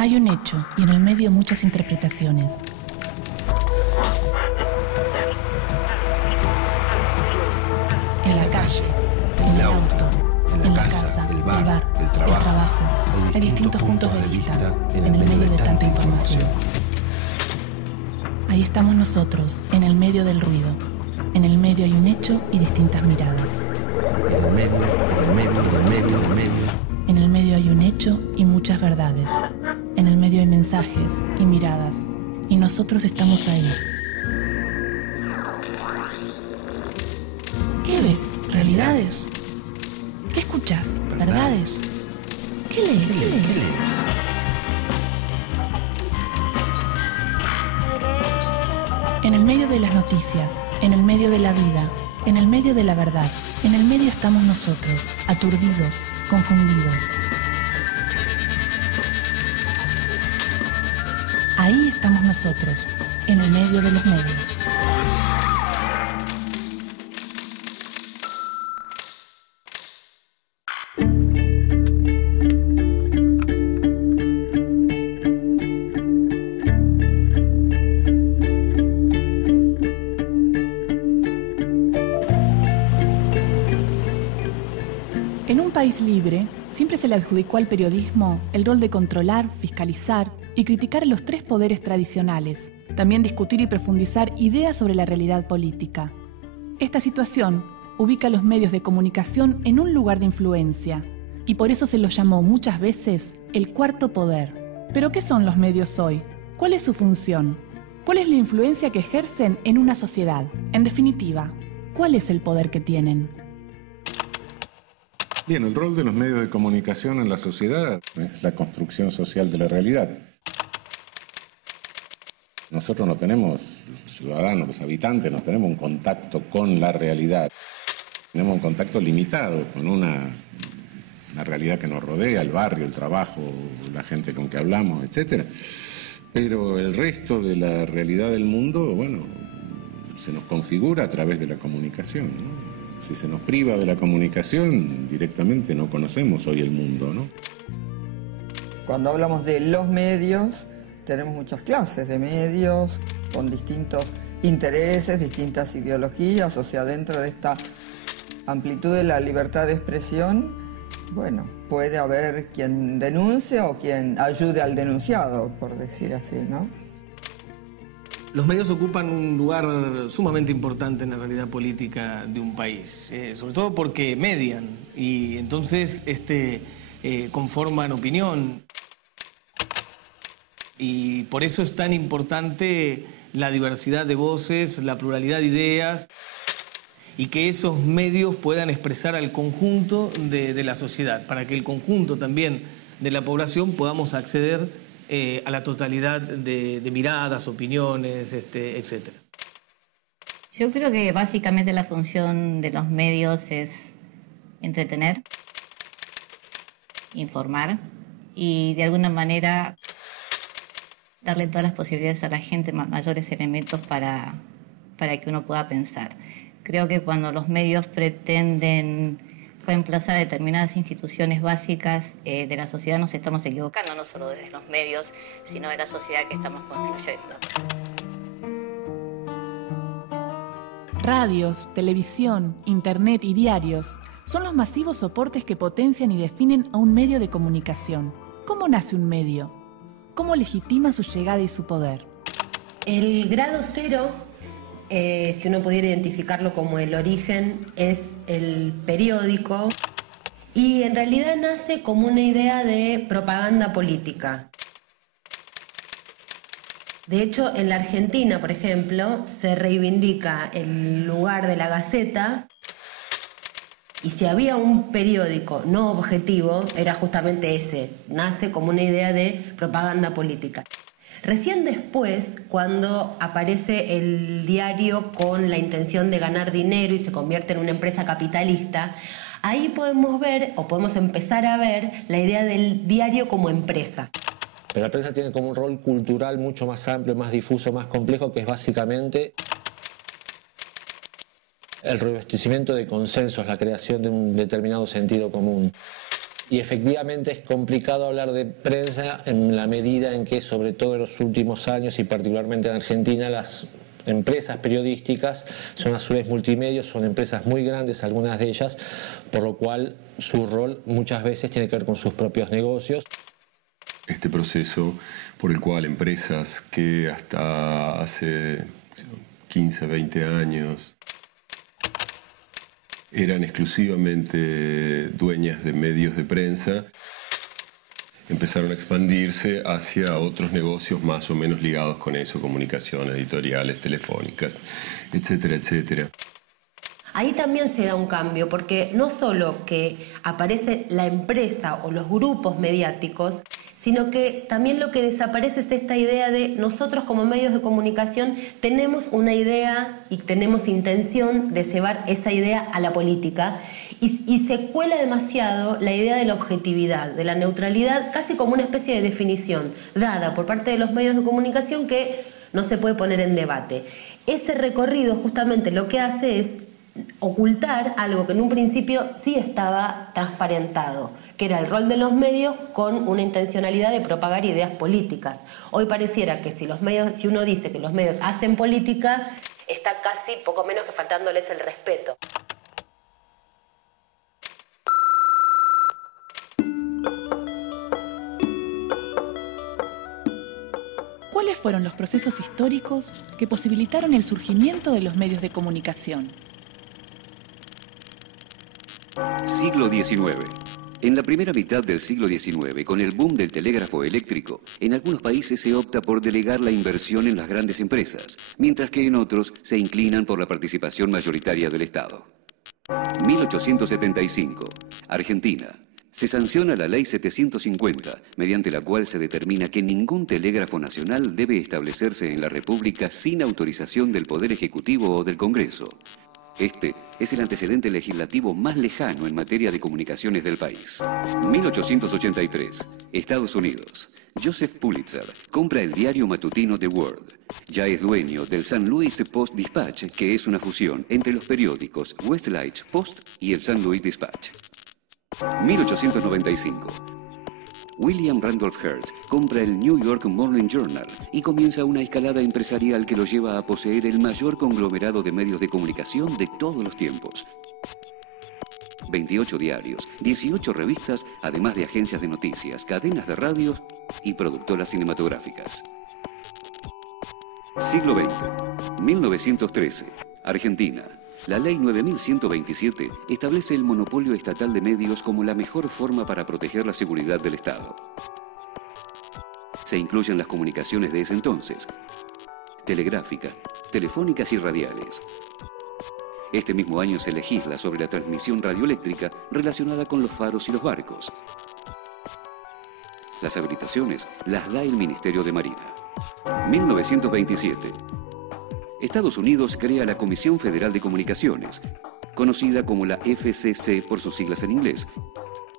Hay un hecho y en el medio muchas interpretaciones. En la calle, en el auto, en la casa, el bar, el trabajo. Hay distintos puntos de vista en el medio de tanta información. Ahí estamos nosotros, en el medio del ruido. En el medio hay un hecho y distintas miradas. En el medio, en el medio, en el medio, en el medio. En el medio hay un hecho y muchas verdades. En el medio hay mensajes y miradas. Y nosotros estamos ahí. ¿Qué ves? ¿Realidades? ¿Qué escuchas? ¿Verdades? ¿Qué lees? ¿Qué lees? En el medio de las noticias, en el medio de la vida, en el medio de la verdad, en el medio estamos nosotros, aturdidos, confundidos. Ahí estamos nosotros, en el medio de los medios. En un país libre, siempre se le adjudicó al periodismo el rol de controlar, fiscalizar y criticar a los tres poderes tradicionales, también discutir y profundizar ideas sobre la realidad política. Esta situación ubica a los medios de comunicación en un lugar de influencia, y por eso se los llamó muchas veces el cuarto poder. ¿Pero qué son los medios hoy? ¿Cuál es su función? ¿Cuál es la influencia que ejercen en una sociedad? En definitiva, ¿cuál es el poder que tienen? Bien, el rol de los medios de comunicación en la sociedad es la construcción social de la realidad. Nosotros no tenemos, los ciudadanos, los habitantes, no tenemos un contacto con la realidad. Tenemos un contacto limitado con una realidad que nos rodea, el barrio, el trabajo, la gente con que hablamos, etc. Pero el resto de la realidad del mundo, bueno, se nos configura a través de la comunicación, ¿no? Si se nos priva de la comunicación, directamente no conocemos hoy el mundo, ¿no? Cuando hablamos de los medios, tenemos muchas clases de medios con distintos intereses, distintas ideologías, o sea, dentro de esta amplitud de la libertad de expresión, bueno, puede haber quien denuncie o quien ayude al denunciado, por decir así, ¿no? Los medios ocupan un lugar sumamente importante en la realidad política de un país, sobre todo porque median y entonces conforman opinión. Y por eso es tan importante la diversidad de voces, la pluralidad de ideas y que esos medios puedan expresar al conjunto de la sociedad, para que el conjunto también de la población podamos acceder a la totalidad de miradas, opiniones, etc. Yo creo que básicamente la función de los medios es entretener, informar y de alguna manera darle todas las posibilidades a la gente, mayores elementos para que uno pueda pensar. Creo que cuando los medios pretenden reemplazar a determinadas instituciones básicas de la sociedad nos estamos equivocando, no solo desde los medios, sino de la sociedad que estamos construyendo. Radios, televisión, internet y diarios son los masivos soportes que potencian y definen a un medio de comunicación. ¿Cómo nace un medio? ¿Cómo legitima su llegada y su poder? El grado cero, si uno pudiera identificarlo como el origen, es el periódico y en realidad nace como una idea de propaganda política. De hecho, en la Argentina, por ejemplo, se reivindica el lugar de la Gaceta y si había un periódico no objetivo, era justamente ese. Nace como una idea de propaganda política. Recién después, cuando aparece el diario con la intención de ganar dinero y se convierte en una empresa capitalista, ahí podemos ver, o podemos empezar a ver, la idea del diario como empresa. Pero la prensa tiene como un rol cultural mucho más amplio, más difuso, más complejo, que es básicamente el revestimiento de consensos, la creación de un determinado sentido común. Y efectivamente es complicado hablar de prensa en la medida en que, sobre todo en los últimos años y particularmente en Argentina, las empresas periodísticas son a su vez multimedios, son empresas muy grandes, algunas de ellas, por lo cual su rol muchas veces tiene que ver con sus propios negocios. Este proceso por el cual empresas que hasta hace 15, 20 años eran exclusivamente dueñas de medios de prensa, empezaron a expandirse hacia otros negocios más o menos ligados con eso, comunicación, editoriales, telefónicas, etcétera, etcétera. Ahí también se da un cambio, porque no solo que aparece la empresa o los grupos mediáticos, sino que también lo que desaparece es esta idea de nosotros como medios de comunicación tenemos una idea y tenemos intención de llevar esa idea a la política, y se cuela demasiado la idea de la objetividad, de la neutralidad, casi como una especie de definición dada por parte de los medios de comunicación que no se puede poner en debate. Ese recorrido justamente lo que hace es ocultar algo que en un principio sí estaba transparentado, que era el rol de los medios con una intencionalidad de propagar ideas políticas. Hoy pareciera que si uno dice que los medios hacen política, está casi poco menos que faltándoles el respeto. ¿Cuáles fueron los procesos históricos que posibilitaron el surgimiento de los medios de comunicación? Siglo XIX. En la primera mitad del siglo XIX, con el boom del telégrafo eléctrico, en algunos países se opta por delegar la inversión en las grandes empresas, mientras que en otros se inclinan por la participación mayoritaria del Estado. 1875. Argentina. Se sanciona la Ley 750, mediante la cual se determina que ningún telégrafo nacional debe establecerse en la República sin autorización del Poder Ejecutivo o del Congreso. Este es el antecedente legislativo más lejano en materia de comunicaciones del país. 1883. Estados Unidos. Joseph Pulitzer compra el diario matutino The World. Ya es dueño del St. Louis Post-Dispatch, que es una fusión entre los periódicos Westlight Post y el St. Louis Dispatch. 1895. William Randolph Hearst compra el New York Morning Journal y comienza una escalada empresarial que lo lleva a poseer el mayor conglomerado de medios de comunicación de todos los tiempos. 28 diarios, 18 revistas, además de agencias de noticias, cadenas de radios y productoras cinematográficas. Siglo XX. 1913. Argentina. La Ley 9127 establece el monopolio estatal de medios como la mejor forma para proteger la seguridad del Estado. Se incluyen las comunicaciones de ese entonces, telegráficas, telefónicas y radiales. Este mismo año se legisla sobre la transmisión radioeléctrica relacionada con los faros y los barcos. Las habilitaciones las da el Ministerio de Marina. 1927. Estados Unidos crea la Comisión Federal de Comunicaciones, conocida como la FCC por sus siglas en inglés,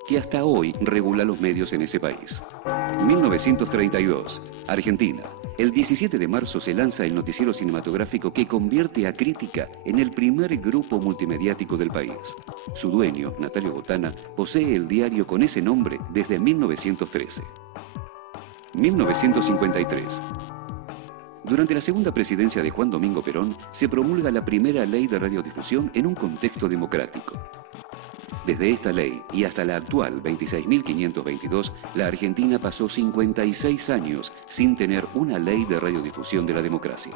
que hasta hoy regula los medios en ese país. 1932. Argentina. El 17 de marzo se lanza el noticiero cinematográfico que convierte a Crítica en el primer grupo multimediático del país. Su dueño, Natalio Botana, posee el diario con ese nombre desde 1913. 1953. Durante la segunda presidencia de Juan Domingo Perón, se promulga la primera ley de radiodifusión en un contexto democrático. Desde esta ley y hasta la actual 26.522, la Argentina pasó 56 años sin tener una ley de radiodifusión de la democracia.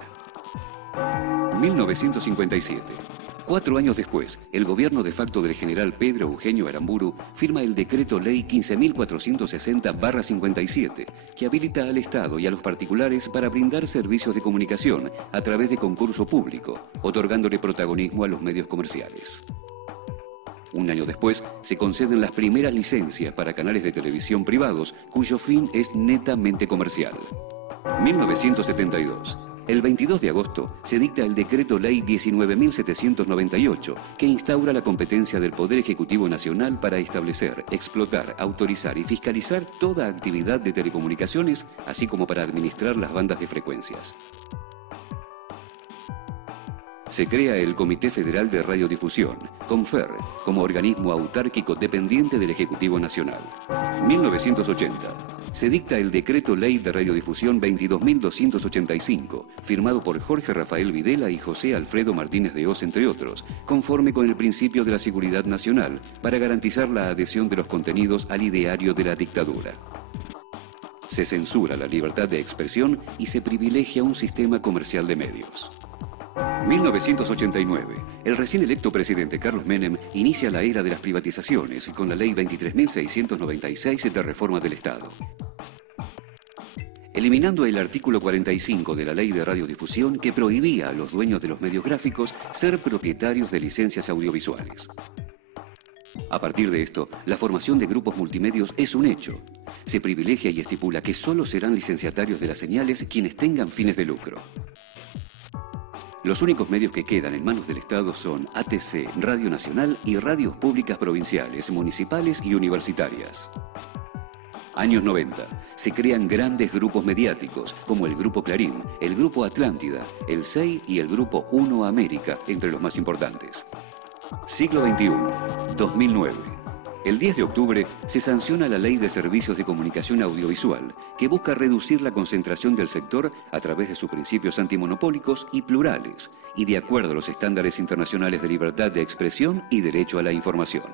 1957. 4 años después, el gobierno de facto del general Pedro Eugenio Aramburu firma el Decreto Ley 15.460/57, que habilita al Estado y a los particulares para brindar servicios de comunicación a través de concurso público, otorgándole protagonismo a los medios comerciales. Un año después, se conceden las primeras licencias para canales de televisión privados, cuyo fin es netamente comercial. 1972. El 22 de agosto se dicta el Decreto Ley 19.798, que instaura la competencia del Poder Ejecutivo Nacional para establecer, explotar, autorizar y fiscalizar toda actividad de telecomunicaciones, así como para administrar las bandas de frecuencias. Se crea el Comité Federal de Radiodifusión, CONFER, como organismo autárquico dependiente del Ejecutivo Nacional. 1980. Se dicta el Decreto Ley de Radiodifusión 22.285, firmado por Jorge Rafael Videla y José Alfredo Martínez de Hoz, entre otros, conforme con el principio de la seguridad nacional, para garantizar la adhesión de los contenidos al ideario de la dictadura. Se censura la libertad de expresión y se privilegia un sistema comercial de medios. 1989. El recién electo presidente Carlos Menem inicia la era de las privatizaciones con la Ley 23.696 de reforma del Estado. Eliminando el artículo 45 de la Ley de Radiodifusión que prohibía a los dueños de los medios gráficos ser propietarios de licencias audiovisuales. A partir de esto, la formación de grupos multimedios es un hecho. Se privilegia y estipula que solo serán licenciatarios de las señales quienes tengan fines de lucro. Los únicos medios que quedan en manos del Estado son ATC, Radio Nacional y radios públicas provinciales, municipales y universitarias. Años 90. Se crean grandes grupos mediáticos, como el Grupo Clarín, el Grupo Atlántida, el SEI y el Grupo Uno América, entre los más importantes. Siglo XXI. 2009. El 10 de octubre se sanciona la Ley de Servicios de Comunicación Audiovisual, que busca reducir la concentración del sector a través de sus principios antimonopólicos y plurales, y de acuerdo a los estándares internacionales de libertad de expresión y derecho a la información.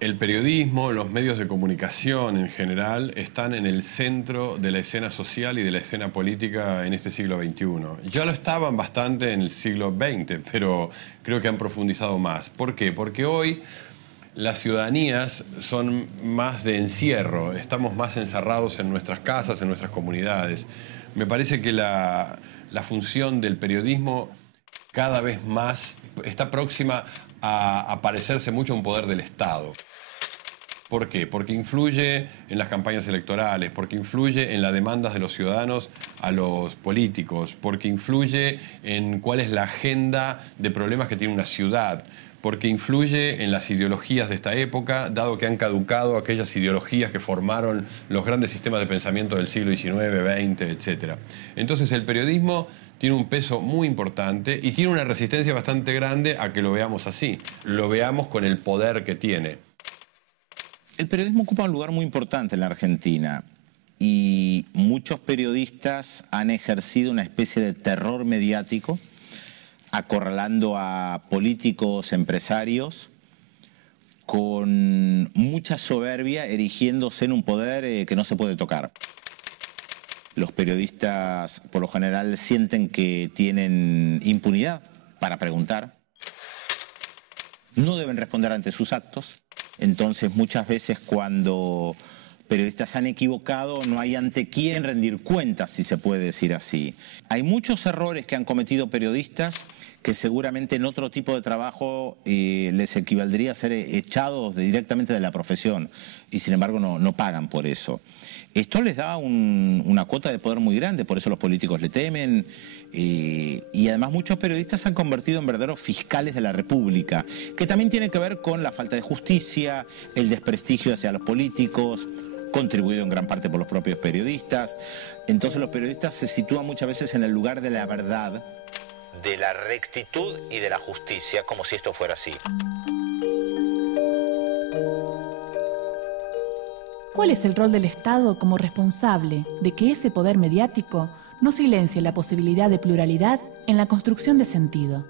El periodismo, los medios de comunicación en general, están en el centro de la escena social y de la escena política en este siglo XXI. Ya lo estaban bastante en el siglo XX, pero creo que han profundizado más. ¿Por qué? Porque hoy las ciudadanías son más de encierro, estamos más encerrados en nuestras casas, en nuestras comunidades. Me parece que la función del periodismo cada vez más está próxima a parecerse mucho a un poder del Estado. ¿Por qué? Porque influye en las campañas electorales, porque influye en las demandas de los ciudadanos a los políticos, porque influye en cuál es la agenda de problemas que tiene una ciudad, porque influye en las ideologías de esta época, dado que han caducado aquellas ideologías que formaron los grandes sistemas de pensamiento del siglo XIX, XX, etc. Entonces el periodismo tiene un peso muy importante y tiene una resistencia bastante grande a que lo veamos así, lo veamos con el poder que tiene. El periodismo ocupa un lugar muy importante en la Argentina y muchos periodistas han ejercido una especie de terror mediático, acorralando a políticos, empresarios, con mucha soberbia, erigiéndose en un poder que no se puede tocar. Los periodistas, por lo general, sienten que tienen impunidad para preguntar. No deben responder ante sus actos. Entonces, muchas veces cuando periodistas se han equivocado, no hay ante quién rendir cuentas, si se puede decir así. Hay muchos errores que han cometido periodistas que seguramente en otro tipo de trabajo les equivaldría a ser echados directamente de la profesión y sin embargo no pagan por eso. Esto les da una cuota de poder muy grande, por eso los políticos le temen y además muchos periodistas se han convertido en verdaderos fiscales de la República, que también tiene que ver con la falta de justicia, el desprestigio hacia los políticos, contribuido en gran parte por los propios periodistas. Entonces los periodistas se sitúan muchas veces en el lugar de la verdad, de la rectitud y de la justicia, como si esto fuera así. ¿Cuál es el rol del Estado como responsable de que ese poder mediático no silencie la posibilidad de pluralidad en la construcción de sentido?